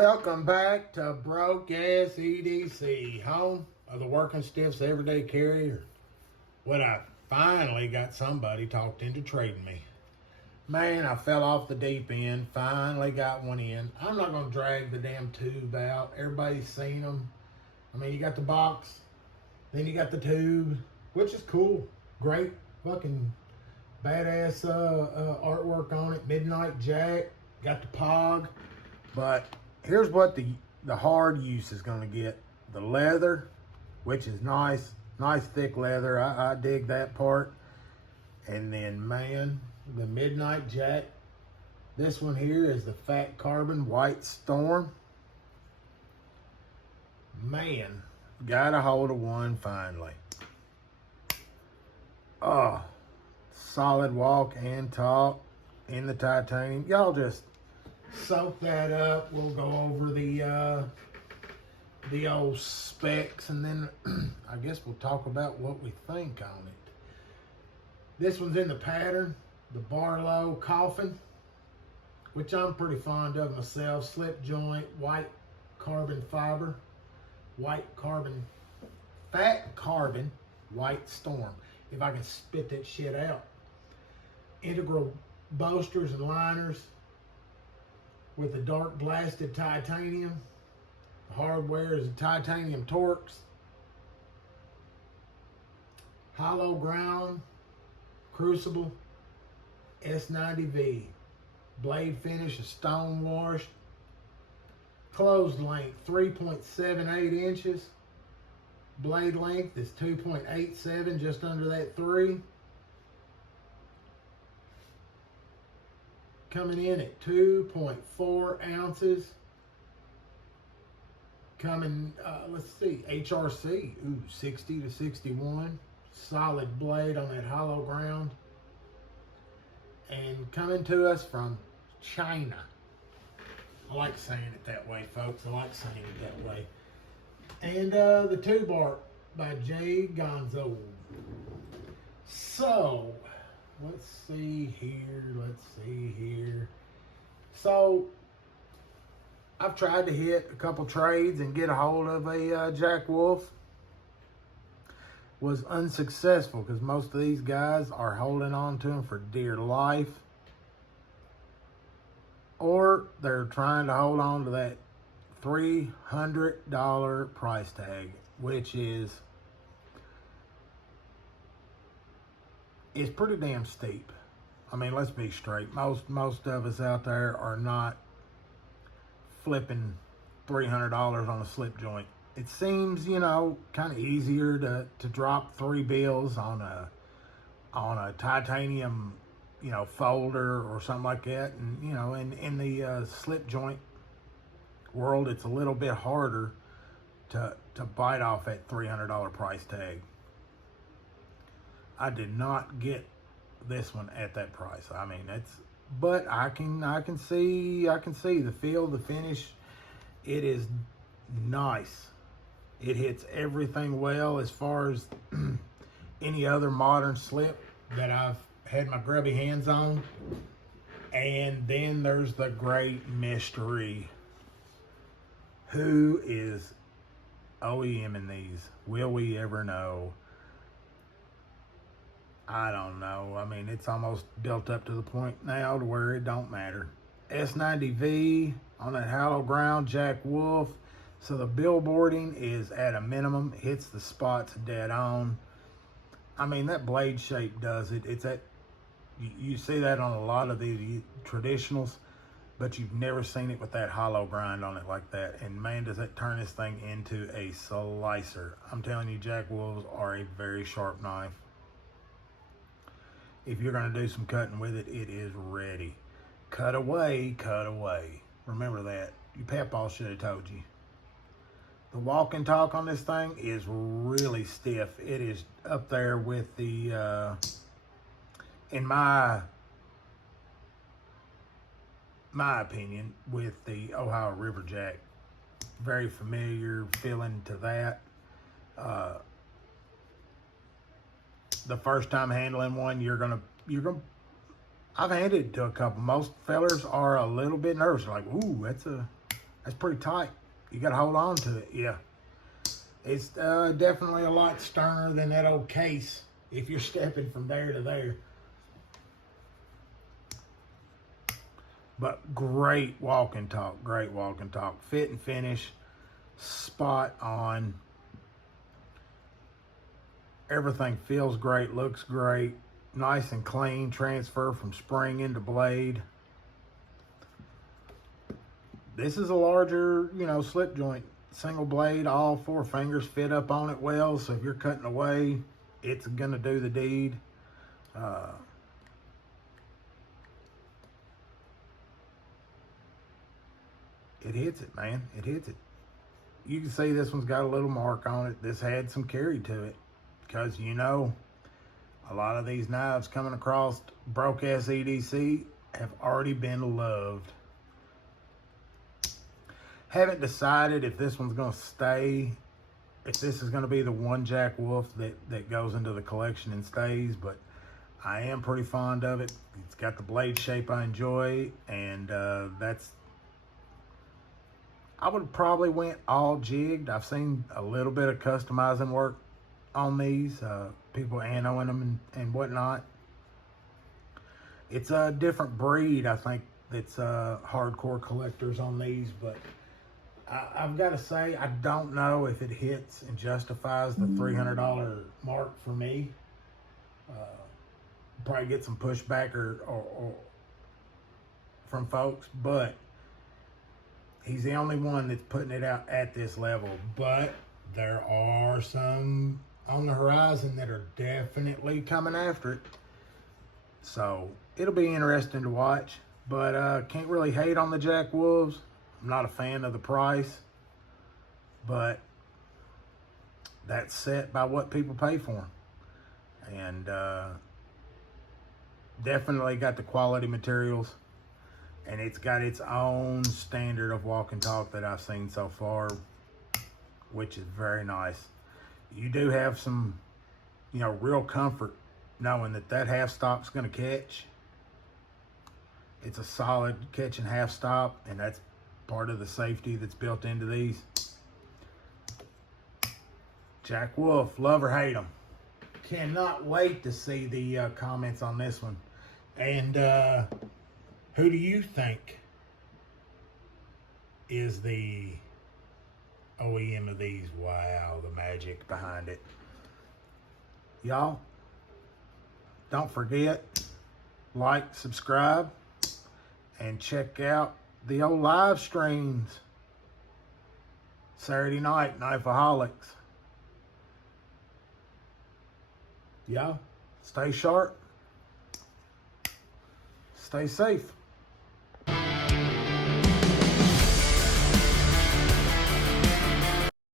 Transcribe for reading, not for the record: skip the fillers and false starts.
Welcome back to Broke Ass EDC, home of the working stiff's everyday carrier. When I finally got somebody talked into trading me. Man, I fell off the deep end, finally got one in. I'm not going to drag the damn tube out. Everybody's seen them. I mean, you got the box, then you got the tube, which is cool. Great fucking badass artwork on it. Midnight Jack, got the pog. But here's what the hard use is going to get. The leather, which is nice thick leather. I dig that part. And then, man, the Midnight Jack. This one here is the Fat Carbon White Storm. Man, got a hold of one finally. Oh, solid walk and talk in the titanium. Y'all just soak that up. We'll go over the old specs, and then I guess we'll talk about what we think on it. This one's in the pattern, the Barlow Coffin, which I'm pretty fond of myself. Slip joint, white carbon fiber, fat carbon, white storm. If I can spit that shit out. Integral bolsters and liners with the dark blasted titanium. The hardware is a titanium Torx. Hollow ground, crucible, S90V. Blade finish is stone washed. Closed length 3.78 inches. Blade length is 2.87, just under that 3. Coming in at 2.4 ounces. Coming, let's see, HRC, 60 to 61. Solid blade on that hollow ground. And coming to us from China. I like saying it that way, folks. I like saying it that way. And the tube art by J. Gonzo. So, let's see here. So, I've tried to hit a couple trades and get a hold of a Jack Wolf. Was unsuccessful because most of these guys are holding on to them for dear life. Or they're trying to hold on to that $300 price tag, which is pretty damn steep. I mean, let's be straight. Most of us out there are not flipping $300 on a slip joint. It seems, kind of easier to drop 3 bills on a titanium, folder or something like that. And, in the slip joint world, it's a little bit harder to bite off that $300 price tag. I did not get this one at that price. I mean, but I can see the feel, the finish. It is nice. It hits everything well as far as any other modern slip that I've had my grubby hands on. And then there's the great mystery. Who is OEMing these? Will we ever know? I don't know. I mean, it's almost built up to the point now to where it don't matter. S90V on that hollow ground, Jack Wolf. So the billboarding is at a minimum. Hits the spots dead on. I mean, that blade shape does it. It's at, you see that on a lot of the traditionals, but you've never seen it with that hollow grind on it like that. And man, does that turn this thing into a slicer. I'm telling you, Jack Wolves are a very sharp knife. If you're going to do some cutting with it, it is ready. Cut away, cut away. Remember that. Your papaw should have told you. The walk and talk on this thing is really stiff. It is up there with the, in my opinion, with the Ohio River Jack. Very familiar feeling to that. The first time handling one, you're gonna. I've handed it to a couple. Most fellers are a little bit nervous. Like, ooh, that's That's pretty tight. You got to hold on to it. Yeah. It's definitely a lot sterner than that old case if you're stepping from there to there. But great walk and talk. Great walk and talk. Fit and finish. Spot on. Everything feels great. Looks great. Nice and clean. Transfer from spring into blade. This is a larger, slip joint. Single blade, all 4 fingers fit up on it well. So if you're cutting away, it's going to do the deed. It hits it, man. It hits it. You can see this one's got a little mark on it. This had some carry to it. Because, a lot of these knives coming across broke ass EDC have already been loved. Haven't decided if this one's going to stay, if this is going to be the one Jack Wolf that goes into the collection and stays, but I am pretty fond of it. It's got the blade shape I enjoy, and I would probably went all jigged. I've seen a little bit of customizing work on these, people annoing them and whatnot. It's a different breed, I think, that's hardcore collectors on these, but I've got to say, I don't know if it hits and justifies the $300 mark for me. Probably get some pushback or from folks, but he's the only one that's putting it out at this level. But there are some on the horizon that are definitely coming after it. So it'll be interesting to watch, but can't really hate on the Jack Wolves. I'm not a fan of the price, but that's set by what people pay for them. And definitely got the quality materials, and it's got its own standard of walk and talk that I've seen so far, which is very nice. You do have some, real comfort knowing that half stop's going to catch. It's a solid catch and half stop, and that's part of the safety that's built into these. Jack Wolf, love or hate them. Cannot wait to see the comments on this one. And who do you think is the OEM of these? Wow, the magic behind it. Y'all, don't forget, like, subscribe, and check out the old live streams. Saturday night, Knifeaholics. Y'all, stay sharp. Stay safe.